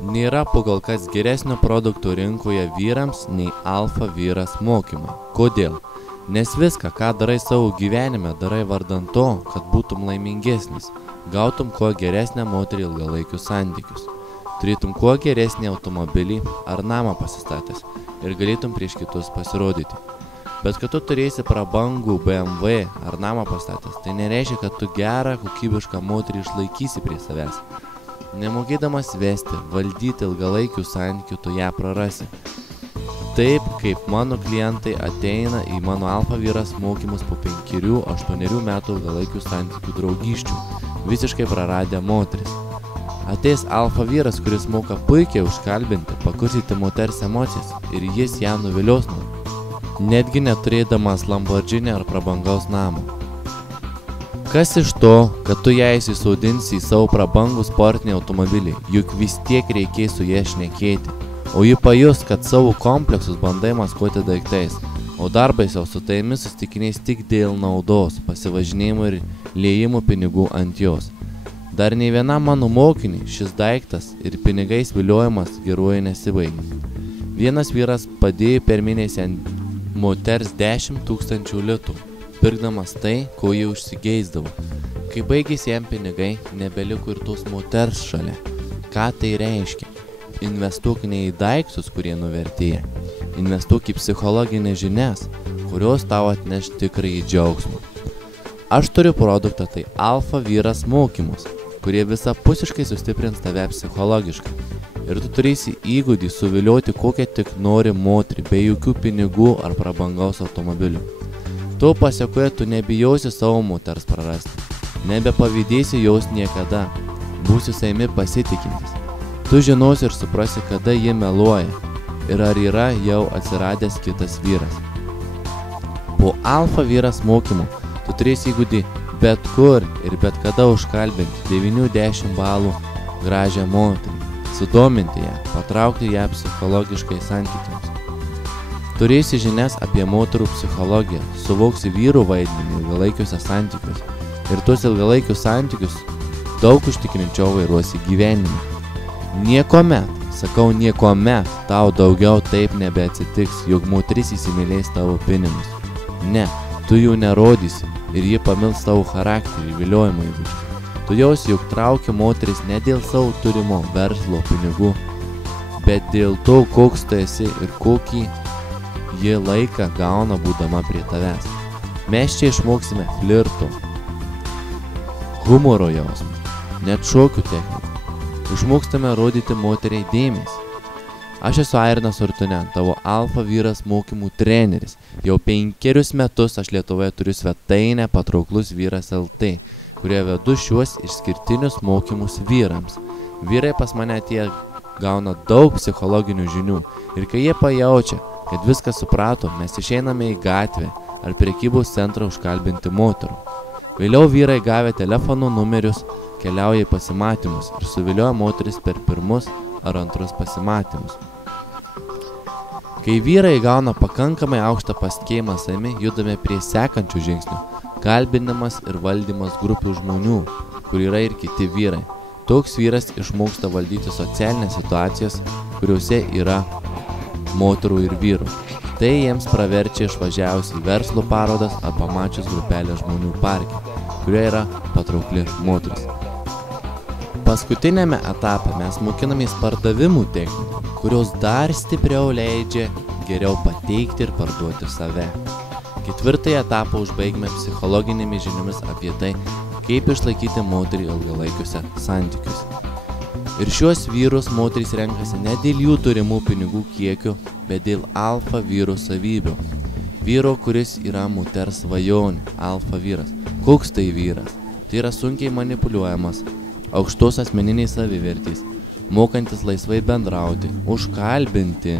Nėra pagal kas geresnio produkto rinkoje vyrams nei alfa vyras mokymai. Kodėl? Nes viską, ką darai savo gyvenime, darai vardan to, kad būtum laimingesnis, gautum kuo geresnę moterį ilgalaikius santykius, turėtum kuo geresnį automobilį ar namą pasistatęs ir galėtum prieš kitus pasirodyti. Bet kad tu turėsi prabangų BMW ar namą pastatęs, tai nereiškia, kad tu gerą, kokybišką moterį išlaikysi prie savęs. Nemokėdamas vesti, valdyti ilgalaikių santykių, tu ją prarasi. Taip, kaip mano klientai ateina į mano alfa vyras mokymus po 5-8 metų ilgalaikių santykių draugysčių, visiškai praradę moteris. Ateis alfa vyras, kuris moka puikiai užkalbinti, pakursyti moters emocijas ir jis ją nuvilios, netgi neturėdamas Lamborghini ar prabangaus namo. Kas iš to, kad tu ją įsisodinsi į savo prabangų sportinį automobilį, juk vis tiek reikės su jie šnekėti, o ji pajus, kad savo kompleksus bandai maskuoti daiktais, o dar baisiau su taimis susitikinės tik dėl naudos, pasivažinėjimų ir liejimų pinigų ant jos. Dar nei vienam mano mokiniui šis daiktas ir pinigais viliojimas geruoju nesibaigia. Vienas vyras padėjo per mėnesį ant moters 10 000 litų, pirkdamas tai, ko jie užsigeisdavo. Kai baigėsi jam pinigai, nebeliko ir tos moters šalia. Ką tai reiškia? Investuok ne į daiktus, kurie nuvertėja. Investuok į psichologinės žinias, kurios tau atneš tikrąjį džiaugsmą. Aš turiu produktą, tai alfa vyras mokymus, kurie visapusiškai sustiprins tave psichologiškai. Ir tu turėsi įgūdį suvilioti kokią tik nori moterį, be jokių pinigų ar prabangaus automobilių. To pasiekoje tu nebijosi savo moters prarasti, nebepavydėsi jos niekada, būsi savimi pasitikintis. Tu žinosi ir suprasi, kada ji meluoja ir ar yra jau atsiradęs kitas vyras. Po alfa vyras mokymų tu turėsi įgūdį bet kur ir bet kada užkalbinti 9-10 balų gražią moterį, sudominti ją, patraukti ją psichologiškai santykiams. Turėsi žinias apie moterų psichologiją, suvoksi vyrų vaidmenį ilgalaikiuose santykiuose ir tuos ilgalaikius santykius daug užtikrinčiau vairuosi gyvenime. Niekuomet, sakau niekuomet, tau daugiau taip nebeatsitiks, jog moteris įsimylės tavo pinigus. Ne, tu jų nerodysi ir ji pamils tavo charakterį, viliojimo įgūdžių. Tu jaus, jog traukia moteris ne dėl savo turimo verslo pinigų, bet dėl to, koks tu esi ir kokį ji laiką gauna būdama prie tavęs. Mes čia išmoksime flirto, humoro jausmą, net šokių techniką. Išmokstame rodyti moteriai dėmesį. Aš esu Airinas Urtunen, tavo alfa vyras mokymų treneris. Jau 5 metus aš Lietuvoje turiu svetainę Patrauklus vyras LT, kurie vedu šiuos išskirtinius mokymus vyrams. Vyrai pas mane tie gauna daug psichologinių žinių ir kai jie pajaučia, kad viską suprato, mes išeiname į gatvę ar prekybos centrą užkalbinti moterų. Vėliau vyrai gavę telefonų numerius keliauja į pasimatymus ir suvilioja moteris per pirmus ar antrus pasimatymus. Kai vyrai gauna pakankamai aukštą pasitikėjimą savimi, judame prie sekančių žingsnių – kalbinimas ir valdymas grupių žmonių, kur yra ir kiti vyrai. Toks vyras išmoksta valdyti socialinės situacijas, kuriuose yra moterų ir vyrų. Tai jiems praverčia išvažiavus į verslo parodas ar pamačius grupelę žmonių parke, kurioje yra patraukli moteris. Paskutinėme etape mes mokinamės pardavimų technikų, kurios dar stipriau leidžia geriau pateikti ir parduoti save. 4 etapą užbaigime psichologinėmis žiniomis apie tai, kaip išlaikyti moterį ilgalaikiuose santykiuose. Ir šiuos vyrus moterys renkasi ne dėl jų turimų pinigų kiekių, bet dėl alfa vyrų savybių. Vyro, kuris yra moters svajonė, alfa vyras. Koks tai vyras? Tai yra sunkiai manipuliuojamas, aukštos asmeniniais savivertės, mokantis laisvai bendrauti, užkalbinti,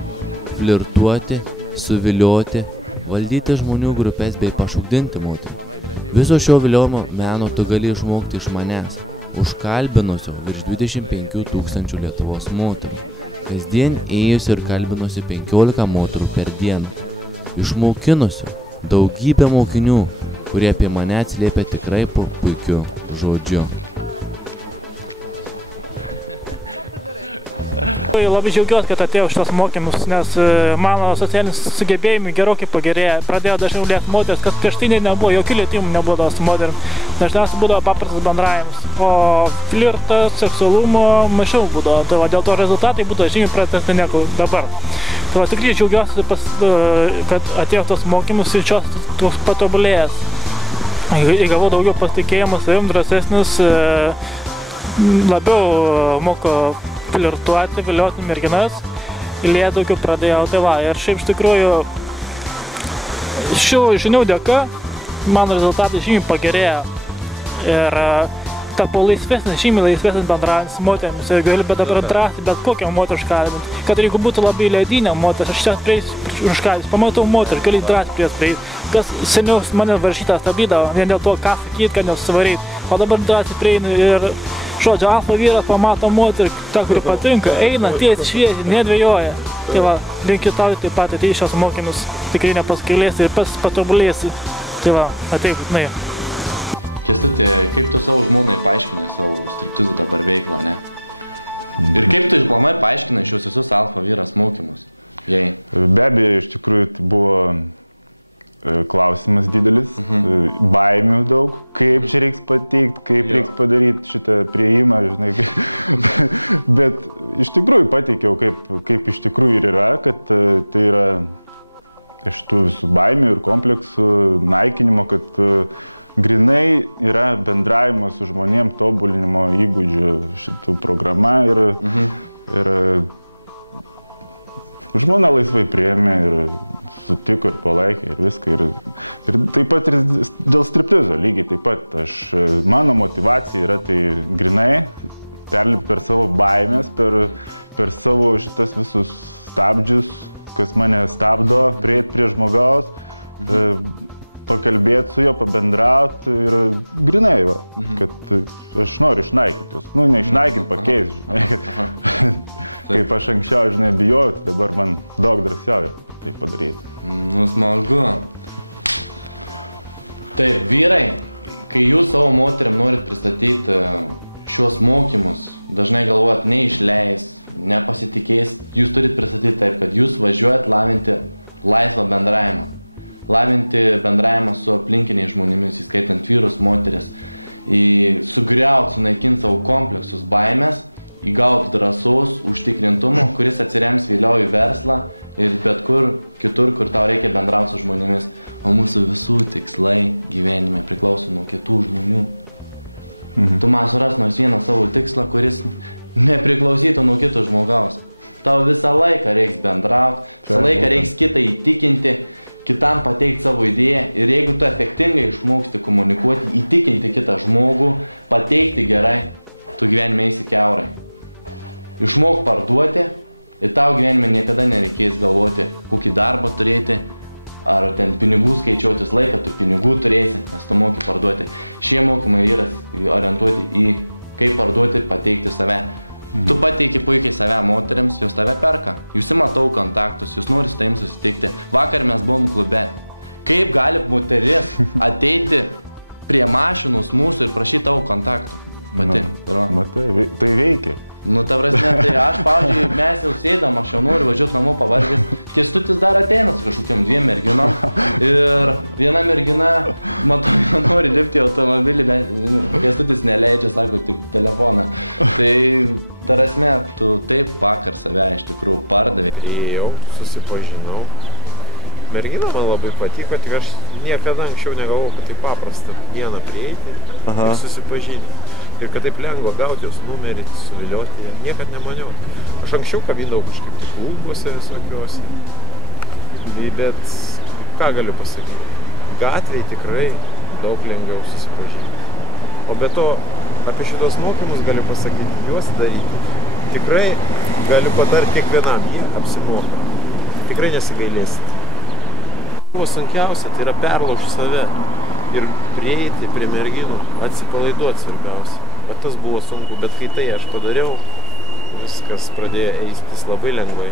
flirtuoti, suvilioti, valdyti žmonių grupės bei pašokdinti moterį. Viso šio viliojimo meno tu gali išmokti iš manęs, užkalbinusio virš 25 000 Lietuvos moterų, kasdien ėjusi ir kalbinusi 15 moterų per dieną, išmokinusi daugybę mokinių, kurie apie mane atsiliepia tikrai po puikiu žodžiu. Labai džiaugiuosi, kad atėjau šitos mokymus, nes mano socialinis sugebėjimai gerokai pagerėjo. Pradėjau dažniau lieti moteris, kas prieš tai nebuvo, jokių lietimų nebūdavo su moterim. Dažniausiai būdavo paprastas bendravimas. O flirtas, seksualumo mažiau būdavo. Tai dėl to rezultatai būdavo žymiai prastesni negu dabar. Tai tikrai džiaugiuosi, kad atėjau tos mokymus ir šios toks patobulėjęs. Įgavau daugiau pasitikėjimo savim, drąsesnis, labiau moko flirtuoti, vilioti merginas, įlėję daugiau pradėjau, tai va. Ir šiaip iš tikrųjų, šių žinių dėka mano rezultatai žymiai pagerėjo. Ir tapau laisvesnis, žymiai laisvesnis bendravimas su moterimis. Ir gali dabar drąsiai bet kokią moterį užkalbinti. Kad jeigu būtų labai ledinė moteris, aš čia prieisiu užkalbinti. Pamatau moterį, gali drąsiai prieiti. Kas seniau mane varžytą stabdydavo, vien dėl to, ką sakyti, kad nesusivaryti. O dabar drąsiai prieinu ir, žodžiu, alfa vyras pamato moterį, ta, kuri patinka, eina, tiesiai šviesiai, nedvejoja. Tai va, linkiu tau taip pat atei šios mokymus, tikrai nepaskailėsi ir pats patobulėsi. Tai va, ateik, būtinai. Kęstuti, kaip tu savo žmonai paaiškinai savo striptizų dabar veiklą, ne? Ir kaip tu išplamai paaiškinai šios visus alfa vyras mokymus? Jei? Be abejo, iš tikrųjų tai buvo klausimas didelis, baimių daug, kaip čia reiks pateikti, kaip reiks padaryti šitą priėjimą, žinai. Bet iš tikrųjų pateikiau, kaip iš tikrųjų ir yra, kad tai yra iš tų visų baimių ir kompleksų naikinimo, kad grinai yra bendravimas su žmonėm, tobulinimo įgūdžių šitų programa ir žmona laisvai priėmė ir sutiko ir palaikė ir viską. Ir taip pat ir dėl striptizo lygiai taip pat. Mano motyvacija yra tai grinai perlipti per savo baimės, per savo šitas visus stabdžius, kas mane stabdo, prieiti prie žmogaus, pakalbėti su juo, pabendrauti ir grinai, va, kad aš noriu išnaikinti jūs. Nu, neišnaikinti, pakeisti, žinai. Kaip aš anksčiau, žinai, bijojau, tai dabar man daug drąsiau tai padaryti. Nu, smagu. Taip, vyrai, kai jūs savo moteriam norit pristatyti šios mokymus, dažnai galvojat, neišleis, nepasitikės, jūs turit pristatyti taip, kad jūs važiuojat lavinti laisvą bendravimą. Lavinti bendravimą su aplinkiniais žmonėmis, įskaitant vyrus, moteris, sugriauti, sunaikinti savo kompleksus, baimės, įgauti drąsos, užtikrintumo, kuris atsirems vėliau į verslą ir bet kur kitur, kur tau reikia bendrauti su žmonėmis. O mūsų visų tikslai gyvenime priklauso nuo kitų žmonių. Tu man suras nors vieną savo tikslą, kuris nepriklausytų nuo kito žmogaus. Tau visą laiką reiks bendrauti, visą laiką reiks kitą įtikinti, kitam pateikti savo idėją. Ir jeigu tu efektingai išmoksti komunikuoti, įtikinti kitą žmogų, pateikti gerai, tu gyvenime eisi kiaurai. Išmok parduoti ir tau gyvenime niekada nereikės galvoti, kokį darbą turėti, ar ten pinigų skaičiuotis laiką, tu pinigų turėsi, nes tu moki parduoti. Šie mokymai yra orientuoti į kaip parduoti ir pateikti save. Tu pateiki puikiai save moteriams, jos tave perka. Jūs matau kontaktus, jūs nori su tavim susitikti. Vakar mes buvom klube. Kaip gali moteris ateiti prie mašinos mūsų ir prašyti tavo kontaktų? Pati. Matai, tai veikia. Nu, ta prasme, tai aš, pavyzdžiui, mes jau sėdam, aš jau noriu važiuoti namo pavargęs. Kęstutis dar ateina su kažkokiam 2 merginom. Ir viena mergina, matau, jau nori lipti į automobilį, bet Kęstutis neleidžia, sako, tik telefoną. Tai, ta prasme, tu taip vakar save iš tikrųjų pardavė. Ėjau, susipažinau. Mergina man labai patiko, tik aš niekada anksčiau negalvojau, kad tai paprasta vieną prieiti ir susipažinti. Ir kad taip lengva gauti jos numerį, suvilioti ją, niekad nemaniau. Aš anksčiau kabindavau kažkaip tik lūpose visokiuose. Bet ką galiu pasakyti? Gatvėj tikrai daug lengviau susipažinti. O be to, apie šitos mokymus galiu pasakyti, juos daryti. Tikrai galiu padarti kiekvienam, jie apsimoka. Tikrai nesigailėsite. Buvo sunkiausia, tai yra perlaužti save ir prieiti prie merginų, atsipalaiduoti svarbiausia. O tas buvo sunku, bet kai tai aš padariau, viskas pradėjo eistis labai lengvai.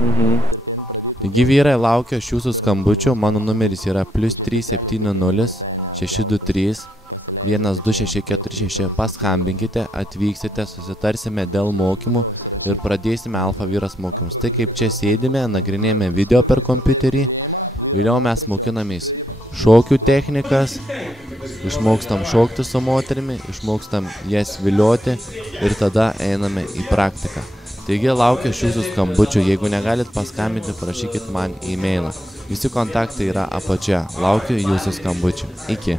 Taigi vyrai laukia aš jūsų skambučio, mano numeris yra +370 623 12646. Paskambinkite, atvyksite, susitarsime dėl mokymų ir pradėsime Alfa vyras mokymus. Tai kaip čia sėdime, nagrinėjame video per kompiuterį, vėliau mes mokinamės šokių technikas, išmokstam šokti su moterimi, išmokstam jas vilioti ir tada einame į praktiką. Taigi laukia jūsų skambučių, jeigu negalit paskambinti, parašykit man e-mailą. Visi kontaktai yra apačioje. Laukiu jūsų skambučių. Iki.